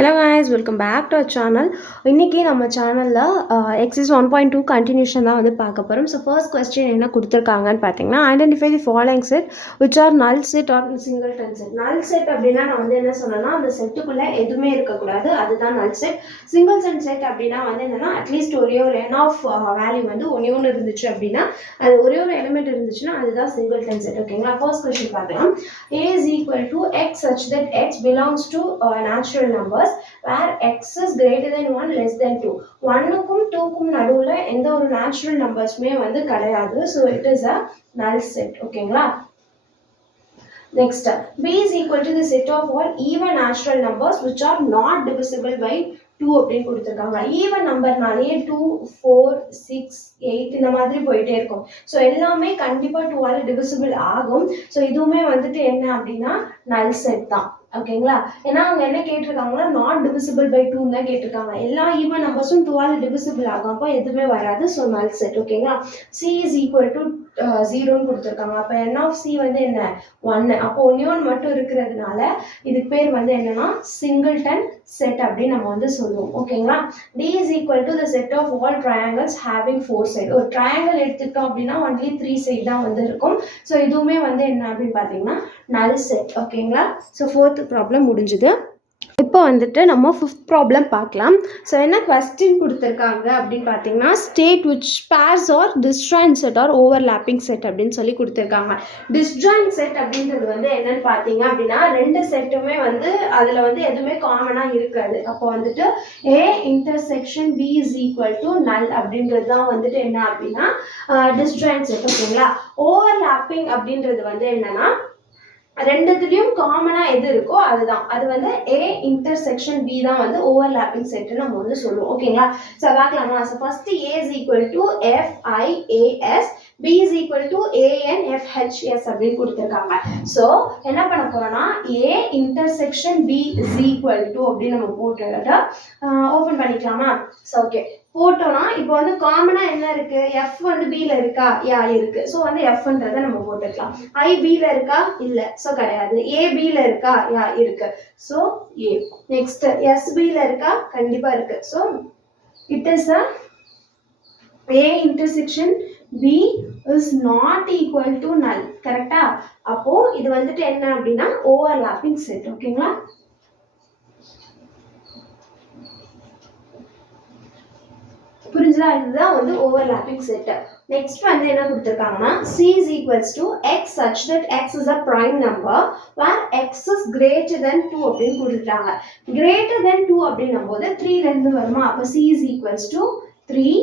Hello guys, welcome back to our channel. இன்னைக்கு நம்ம சேனலில் எக்ஸைஸ் 1.2 கண்டினியூஷன் தான் வந்து பார்க்க போகிறோம். ஸோ ஃபர்ஸ்ட் கொஸ்டின் என்ன கொடுத்துருக்காங்கன்னு பார்த்தீங்கன்னா, identify the following set which are null set or singleton set. Null set அப்படின்னா நான் வந்து என்ன சொன்னேன்னா, அந்த செட்டுக்குள்ளே எதுவுமே இருக்கக்கூடாது, அதுதான் நல் செட். சிங்கிள்டன் செட் அப்படின்னா வந்து என்னென்னா, அட்லீஸ்ட் ஒரே ஒரு என் ஆஃப் வேல்யூ வந்து ஒன்று இருந்துச்சு அப்படின்னா, அது ஒரே ஒரு எலிமெண்ட் இருந்துச்சுன்னா அதுதான் சிங்கிள்டன் செட். ஓகேங்களா? ஃபர்ஸ்ட் கொஸ்டின் பார்க்கலாம். A is equal to x such that x belongs to natural numbers where x is greater than 1 less than 2. 1க்கும் 2க்கும் நடுவுல எந்த ஒரு natural numbersமே வந்து கிடையாது. So it is a null set. ஓகேங்களா? Next, b is equal to the set of all even natural numbers which are not divisible by 2 அப்படின்னு கொடுத்துருக்காங்க. Even நம்பர்னாலே 2, 4, 6, 8 இந்த மாதிரி போயிட்டே இருக்கும். ஸோ எல்லாமே கண்டிப்பாக 2ஆல் டிவிசிபிள் ஆகும். ஸோ இதுவுமே வந்துட்டு என்ன அப்படின்னா நல் செட் தான். ஓகேங்களா? ஏன்னா அவங்க என்ன கேட்டிருக்காங்கன்னா, நாட் டிவிசிபிள் பை 2 தான் கேட்டிருக்காங்க. எல்லா ஈவன் நம்பர்ஸும் 2ஆல் டிவிசிபிள் ஆகும், அப்போ எதுவுமே வராது. ஸோ நல் செட். ஓகேங்களா? சி இஸ் ஈக்குவல் டு 0ன்னு கொடுத்துருக்காங்க. அப்போ என் ஆஃப் சி வந்து என்ன 1. அப்போ ஒன்று மட்டும் இருக்கிறதுனால இதுக்கு பேர் வந்து என்னன்னா சிங்கிள்டன் செட் அப்படின்னு நம்ம வந்து சொல்லுவோம். ஓகேங்களா? D is equal to the set of all triangles having 4 sides. ஒரு ட்ரையாங்கிள் எடுத்துட்டோம் அப்படின்னா ஒன்லி 3 சைடு தான் வந்து இருக்கும். ஸோ இதுவுமே வந்து என்ன அப்படின்னு பார்த்தீங்கன்னா நல் செட். ஓகேங்களா? ஸோ 4th ப்ராப்ளம் முடிஞ்சுது. இப்போ வந்துட்டு நம்ம 5th ப்ராப்ளம் பார்க்கலாம். ஸோ என்ன கொஸ்டின் கொடுத்துருக்காங்க அப்படின்னு பார்த்தீங்கன்னா, state which pairs are disjoint set or overlapping set அப்படின்னு சொல்லி கொடுத்துருக்காங்க. டிஸ்ஜாயின்ட் செட் அப்படின்றது வந்து என்னன்னு பார்த்தீங்க அப்படின்னா, ரெண்டு செட்டுமே வந்து அதில் வந்து எதுவுமே காமனாக இருக்காது. அப்போ வந்துட்டு A intersection B is equal to நல் அப்படின்றது தான் வந்துட்டு என்ன அப்படின்னா டிஸ்ஜாயின்ட் செட். ஓகேங்களா? ஓவர்லாப்பிங் அப்படின்றது வந்து என்னன்னா, ரெண்டுத்துலயும் காமனா எது இருக்கோ அதுதான், அது வந்து A இன்டர்செக்ஷன் B தான் வந்து ஓவர்லாப்பிங் செட் நம்ம வந்து சொல்லுவோம். ஓகேங்களா? ஸோ பார்க்கலாமா? So first A is equal to FIAS, B is equal to ANFHS அப்படின்னு கொடுத்துருக்காங்க. ஸோ என்ன பண்ண போறோம்னா, A intersection B is equal to அப்படின்னு நம்ம போட்டு ஓப்பன் பண்ணிக்கலாமா? ஸோ ஓகே போட்டோம்னா இப்போ வந்து காமனா என்ன இருக்கு, F வந்து Bல இருக்கா? யா இருக்கு. ஸோ வந்து Fன்றதை நம்ம போட்டுக்கலாம். I Bல இருக்கா? இல்ல. ஸோ கிடையாது. A Bல இருக்கா? யா இருக்கு. So A. நெக்ஸ்ட் S Bல இருக்கா? கண்டிப்பா இருக்கு. So it is a A intersection B is not equal to null. கரெக்டா? அப்போ இது வந்துட்டு என்ன அப்படின்னா ஓவர்லாப்பிங் செட். ஓகேங்களா? புரிஞ்சுதா? இதுதான் வந்து ஓவர்லாப்பிங் செட். நெக்ஸ்ட் வந்து என்ன கொடுத்துருக்காங்கன்னா, C is equals to x such that x is a prime number where x is greater than 2 அப்படின்னு கொடுத்துட்டாங்க. greater than 2 அப்படின்னும் போது 3ல இருந்து வருமா? அப்போ C is equals to 3,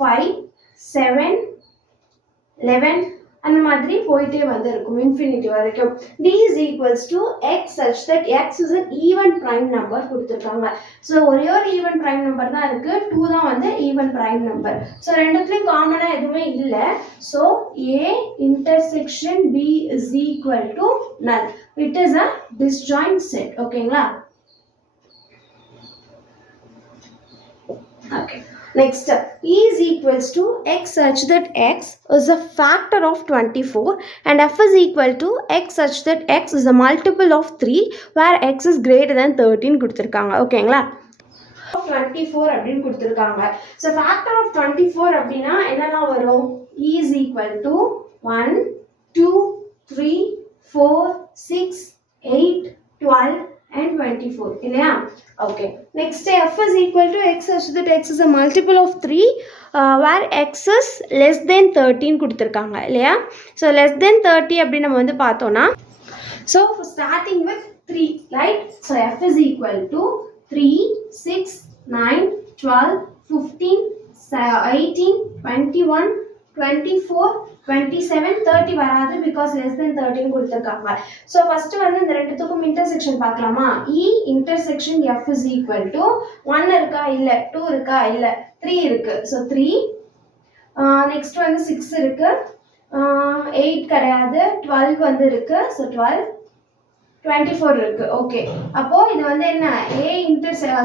5, 7, 11 அந்த மாதிரி போயிட்டே வந்து இருக்கும் இன்ஃபினிட்டி வரைக்கும். D is equals to x such that x is an even prime number கொடுத்துருக்காங்க. ஸோ ஒரே ஒரு ஈவன் பிரைம் நம்பர் தான் இருக்கு, 2 தான் வந்து ஈவன் பிரைம் நம்பர். ஸோ ரெண்டுத்துலையும் காமனாக எதுவுமே இல்லை. So A intersection B is equal to null. It is a disjoint set. ஓகேங்களா? Okay. Next, E is equals to x such that x is a factor of 24 and F is equal to x such that x is a multiple of 3 where x is greater than 13 கொடுத்துருக்காங்க. ஓகேங்களா? 24 அப்படின்னு கொடுத்துருக்காங்க. So factor of 24 அப்படின்னா என்னெல்லாம் வரும்? E is equal to 1, 2, 3, 4, 6, 8, 12 and 24 இல்லையா? Okay. Next F is equal to x such that x is a multiple of 3 where x is less than 13 கொடுத்துருக்காங்க இல்லையா? ஸோ less than 30 அப்படின்னு நம்ம வந்து பார்த்தோம்னா, so starting with 3, right? So F is equal to 3, 6, 9, 12, 15, 18, 21, 24, 27, 30 வராது because less than 13 கொடுத்துருக்காங்க. So first வந்து இந்த ரெண்டுத்துக்கும் இன்டர்செக்ஷன் பார்க்கலாமா? E intersection F is equal to 1 இருக்கா? இல்லை. 2 இருக்கா? இல்லை. 3 இருக்கு. ஸோ 3. நெக்ஸ்ட் வந்து 6 இருக்கு. 8 கிடையாது. 12 வந்து இருக்கு. ஸோ 12. 24 இருக்கு. ஓகே. அப்போ இது வந்து என்ன A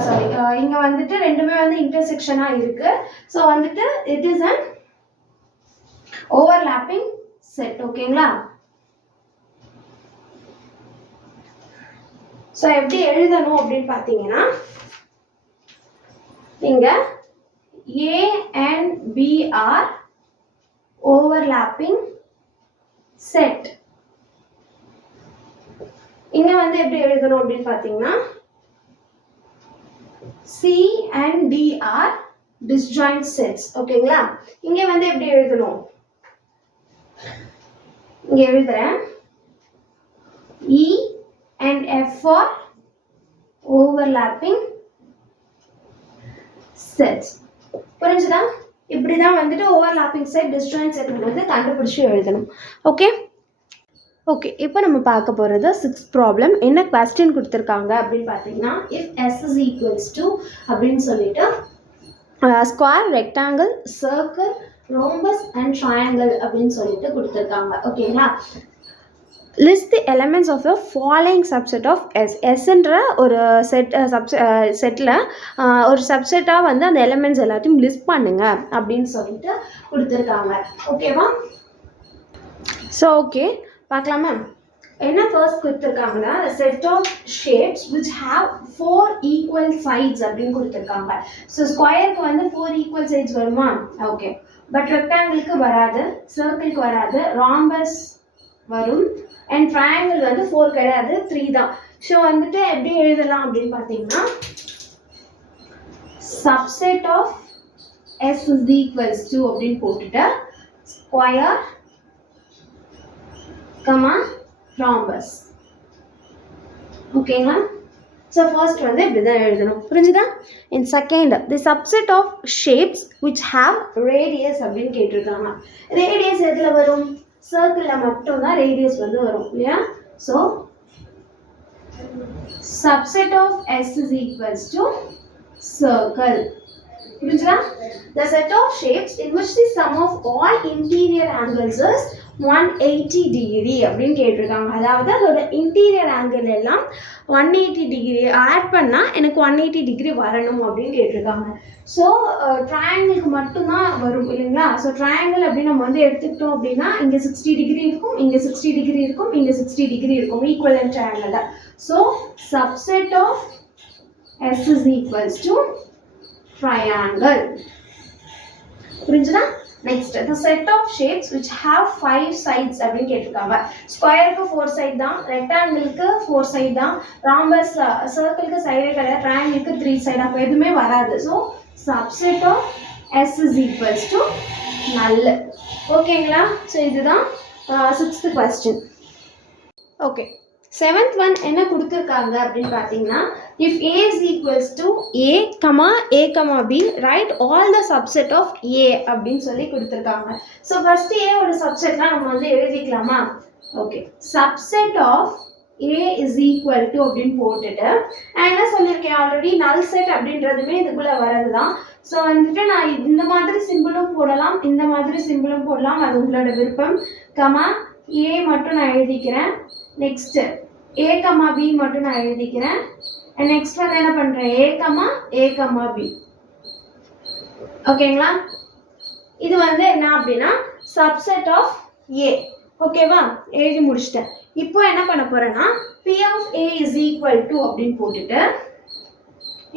சாரி இங்க வந்துட்டு ரெண்டுமே வந்து இன்டர்செக்ஷனா இருக்கு. ஸோ வந்துட்டு it is an overlapping set. ஓகேங்களா? ஸோ எப்படி எழுதணும் அப்படின்னு பார்த்தீங்கன்னா இங்கே A and B are overlapping set. இங்க வந்து எப்படி எழுதணும் அப்படின்னு பார்த்தீங்கன்னா C and D are disjoint sets. ஓகேங்களா? இங்க வந்து எப்படி எழுதணும்? இங்க எழுதுறேன் E and F are overlapping sets. புரிஞ்சுதா? இப்படிதான் வந்துட்டு ஓவர்லாப்பிங் செட் டிஸ்ஜாயின்ட் செட் வந்து கண்டுபிடிச்சு எழுதணும். ஓகே ஓகே, இப்போ நம்ம பார்க்க போகிறது 6th ப்ராப்ளம். என்ன கொஸ்டின் கொடுத்துருக்காங்க அப்படின்னு பார்த்தீங்கன்னா, if S is equals to அப்படின்னு சொல்லிட்டு square, rectangle, circle, rhombus and triangle அப்படின்னு சொல்லிட்டு கொடுத்துருக்காங்க. ஓகேங்களா? List the elements of the following subset of S. எஸ்ன்ற ஒரு செட்டில் ஒரு சப்செட்டாக வந்து அந்த எலமெண்ட்ஸ் எல்லாத்தையும் லிஸ்ட் பண்ணுங்க அப்படின்னு சொல்லிட்டு கொடுத்துருக்காங்க. ஓகேவா? ஸோ ஓகே, பார்க்கலாமா? என்ன ஃபர்ஸ்ட் கொடுத்துருக்காங்கன்னா, set of shapes which have 4 equal sides அப்படின்னு கொடுத்துருக்காங்க. ஸோ ஸ்கொயருக்கு வந்து 4 ஈக்குவல் சைட்ஸ் வருமா? ஓகே. பட் ரெக்டாங்கிளுக்கு வராது, சர்க்கிளுக்கு வராது, ராம்பஸ் வரும், அண்ட் ட்ரையாங்கிள் வந்து 4 கிடையாது, 3 தான். ஸோ வந்துட்டு எப்படி எழுதலாம் அப்படின்னு பார்த்தீங்கன்னா, subset of S is equals to அப்படின்னு போட்டுட்டு ஸ்கொயர் கமா ராம்பஸ். ஓகேங்களா? ஸோ ஃபர்ஸ்ட் வந்து இப்படி தான் எழுதணும். புரிஞ்சுதா? In second, the subset of shapes which have radius அப்படின்னு கேட்டிருக்காங்க. ரேடியஸ் எதில் வரும்? சர்க்கிளில் மட்டும்தான் ரேடியஸ் வந்து வரும் இல்லையா? So subset of S is equals to circle. புரிஞ்சுதா? The set of shapes in which the sum of all interior angles is 180 degree அப்படின்னு கேட்டிருக்காங்க. அதாவது அதோட இன்டீரியர் ஆங்கிள் எல்லாம் 180 டிகிரி ஆட் பண்ணால் எனக்கு 180 டிகிரி வரணும் அப்படின்னு கேட்டிருக்காங்க. ஸோ ட்ரையாங்கிளுக்கு மட்டும்தான் வரும் இல்லைங்களா? ஸோ ட்ரையாங்கிள் அப்படின்னு நம்ம வந்து எடுத்துக்கிட்டோம் அப்படின்னா இங்கே 60 டிகிரி இருக்கும், இங்கே 60 டிகிரி இருக்கும், இங்கே 60 டிகிரி இருக்கும், ஈக்குவலன்ட் ட்ரையாங்கிளில். So subset of S is equals to triangle. புரிஞ்சுதா? Next, the set of shapes which have 5 sides அப்படின்னு கேட்டிருக்காங்க. ஸ்கொயருக்கு 4 சைட் தான், ரெக்டாங்கிளுக்கு 4 சைட் தான், ராம்பஸ் சர்க்கிளுக்கு சைடே கிடையாது, ட்ரையாங்கிளுக்கு 3 சைடு, அப்போ எதுவுமே வராது. So subset of S is equals to null. ஓகேங்களா? ஸோ இதுதான் 6th question. Okay, 7th one என்ன கொடுத்துருக்காங்க அப்படின்னு பார்த்தீங்கன்னா, if A is equals to A, A, B, write all the subset of A அப்படின்னு சொல்லி கொடுத்துருக்காங்க. ஸோ ஃபர்ஸ்ட் A ஓட சப்செட்லாம் நம்ம வந்து எழுதிக்கலாமா? Okay, subset of A is equal to அப்படின்னு போட்டுட்டு நான் என்ன சொல்லியிருக்கேன் ஆல்ரெடி, நல் செட் அப்படின்றதுமே இதுக்குள்ளே வரது தான். ஸோ வந்துட்டு நான் இந்த மாதிரி சிம்பிளும் போடலாம், இந்த மாதிரி சிம்பிளும் போடலாம், அது உங்களோட விருப்பம். கமா A மட்டும் நான் எழுதிக்கிறேன். நெக்ஸ்ட் A, B மட்டும் நான் எழுதிக்கிறேன். நெக்ஸ்ட் வந்து என்ன பண்ணுறேன், A, B. ஓகேங்களா? இது வந்து என்ன அப்படின்னா சப்செட் ஆஃப் A. ஓகேவா? எழுதி முடிச்சிட்டேன். இப்போ என்ன பண்ண போறேன்னா, P of A is equal to அப்படின்னு போட்டுட்டு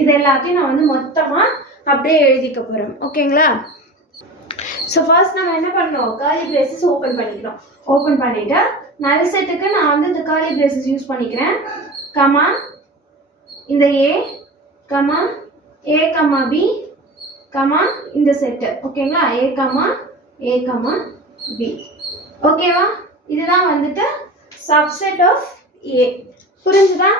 இது எல்லாத்தையும் நான் வந்து மொத்தமாக அப்படியே எழுதிக்க போகிறேன். ஓகேங்களா? ஸோ ஃபர்ஸ்ட் நம்ம என்ன பண்ணோம், கர்லி பிரேசஸ் ஓப்பன் பண்ணிக்கிறோம். ஓப்பன் பண்ணிவிட்டு நல் செட்டுக்கு நான் வந்து இந்த கர்லி பிரேசஸ் யூஸ் பண்ணிக்கிறேன். கமா இந்த A, comma A, B, comma இந்த செட்டு. ஓகேங்களா? A, B. ஓகேவா? இதுதான் வந்துட்டு சப்செட் ஆஃப் A. புரிஞ்சுதா?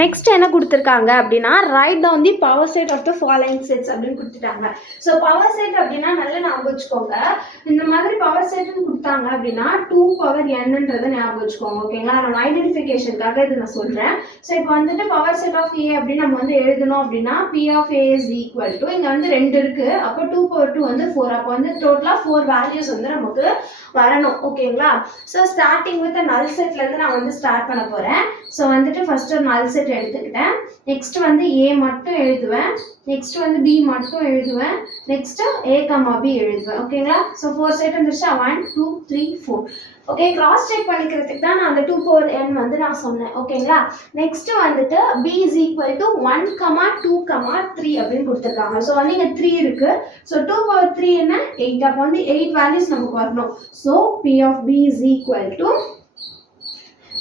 நெக்ஸ்ட் என்ன கொடுத்துருக்காங்க அப்படின்னா, write down the power set of the following sets அப்படின்னு கொடுத்துட்டாங்க. ஸோ பவர் செட் அப்படின்னா நல்லா ஞாபகம் வச்சுக்கோங்க. இந்த மாதிரி பவர் செட்னு கொடுத்தாங்க அப்படின்னா 2 பவர் nன்றதை ஞாபகம் வச்சுக்கோங்க. ஓகேங்களா? நான் ஐடென்டிஃபிகேஷனுக்காக இது நான் சொல்கிறேன். ஸோ இப்போ வந்துட்டு பவர் செட் ஆஃப் A அப்படின்னு நம்ம வந்து எழுதணும் அப்படின்னா P of A is equal to, இங்கே வந்து 2 இருக்குது, அப்போ 2 power 2 வந்து 4, அப்போ வந்து டோட்டலாக 4 வேல்யூஸ் வந்து நமக்கு வரணும். ஓகேங்களா? ஸோ ஸ்டார்டிங் வித் நல் செட்லேருந்து நான் வந்து ஸ்டார்ட் பண்ண போகிறேன். ஸோ வந்துட்டு ஃபர்ஸ்ட் ஒரு நல் செட் செட் எடுத்துக்கிட்டேன். நெக்ஸ்ட் வந்து ஏ மட்டும் எழுதுவேன், நெக்ஸ்ட் வந்து பி மட்டும் எழுதுவேன், நெக்ஸ்ட் ஏ கமா பி எழுதுவேன். ஓகேங்களா? ஸோ 4 செட் வந்துருச்சா? 1 2 3 4. ஓகே, கிராஸ் செக் பண்ணிக்கிறதுக்கு தான் நான் அந்த 2 power n வந்து நான் சொன்னேன். ஓகேங்களா? நெக்ஸ்ட் வந்துட்டு b is equal to 1, 2, 3 அப்படின்னு கொடுத்துருக்காங்க. ஸோ வந்து இங்கே 3 இருக்கு. ஸோ 2 power 3 என்ன? 8. அப்போ வந்து 8 வேல்யூஸ் நமக்கு வரணும். So p of b is equal to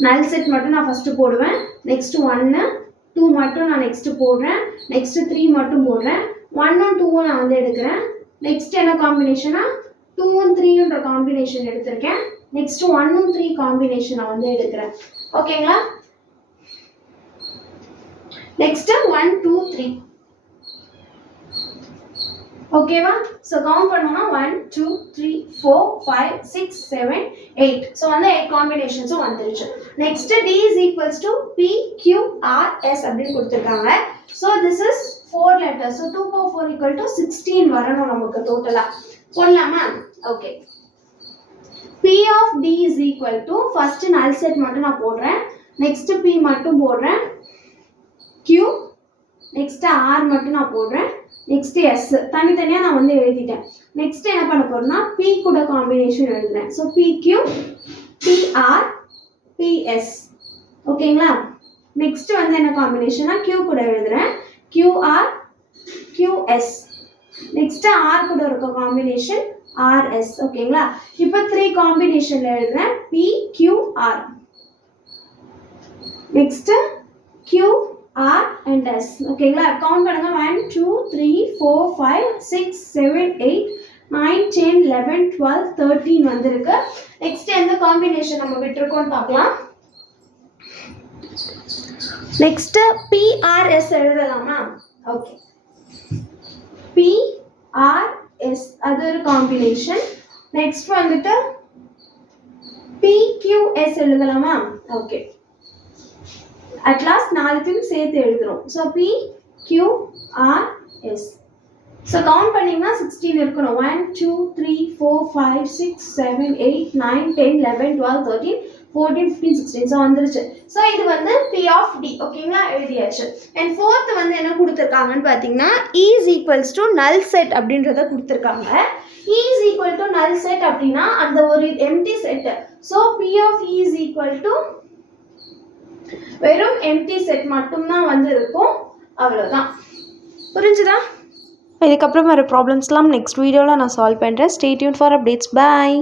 null set மட்டும் நான் ஃபர்ஸ்ட் போடுவேன், நெக்ஸ்ட் 1 2 மட்டும் நான் நெக்ஸ்ட் போடுறேன், நெக்ஸ்ட் 3 மட்டும் போடுறேன், 1 2 நான் வந்து எடுக்கிறேன். நெக்ஸ்ட் என்ன காம்பினேஷனா 2 3ன்ற காம்பினேஷன் எடுத்திருக்கேன். நெக்ஸ்ட் 1 3 காம்பினேஷன் நான் வந்து எடுக்கிறேன். ஓகேங்களா? நெக்ஸ்ட் 1 2 3. ஓகேவா? ஸோ கவுண்ட் பண்ணோம்னா 1 2 3 4 5 6 7 8. ஸோ வந்து 8 காம்பினேஷன்ஸும் வந்துருச்சு. Next d is equals to p q r s அப்படின்னு கொடுத்துருக்காங்க. So this is 4 letters. So 2 power 4 equal to 16 வரணும் நமக்கு டோட்டலா. போடலாமா? Okay. p of d is equal to first null set மட்டும் நான் போடுறேன், நெக்ஸ்ட் p மட்டும் போடுறேன், q, நெக்ஸ்ட் r மட்டும் நான் போடுறேன், நெக்ஸ்ட் s தனித்தனியாக நான் வந்து எழுதிட்டேன். நெக்ஸ்ட் என்ன பண்ண போறேன்னா p கூட காம்பினேஷன் எழுதுறேன். So pq pr ps. ஓகேங்களா? நெக்ஸ்ட் வந்து என்ன காம்பினேஷனா q கூட எழுதுறேன், qr qs. நெக்ஸ்ட் r கூட இருக்க காம்பினேஷன் rs. ஓகேங்களா? இப்போ 3 காம்பினேஷன்ல எழுதுறேன், p q r. Next q r and s. ஓகேங்களா? கவுண்ட் பண்ணுங்க. 1 2 3 4 5 6 7 8 9 10 11 12 13 வந்திருக்கு. நெக்ஸ்ட் எந்த காம்பினேஷன் நம்ம விட்டுருக்கோம்னு பார்க்கலாம். நெக்ஸ்ட் p r s எழுதலாமா? ஓகே, p r s அது ஒரு காம்பினேஷன். நெக்ஸ்ட் வந்துட்டு p q s எழுதலாமா? ஓகே, at last 4த்தையும் சேர்த்து எழுதுறோம். So p q r s. So count பண்ணிங்கன்னா 16 இருக்கணும். 1 2 3 4 5 6 7 8 9 10 11 12 13 14 15 16. ஸோ வந்துருச்சு. ஸோ இது வந்து p of d. ஓகேங்களா? எழுதியாச்சு. அண்ட் ஃபோர்த் வந்து என்ன கொடுத்துருக்காங்கன்னு பார்த்தீங்கன்னா e is equals to null set அப்படின்றத கொடுத்துருக்காங்க. e is equal to null set அப்படின்னா அந்த ஒரு empty set. So p of e is equal to வெறும் எம்டி செட் மட்டும்தான் வந்து இருக்கும். அவ்வளோதான். புரிஞ்சுதா? இதுக்கப்புறம் வர ப்ராப்ளம்ஸ்லாம் நெக்ஸ்ட் வீடியோவில் நான் சால்வ் பண்ணுறேன். Stay tune for updates. Bye.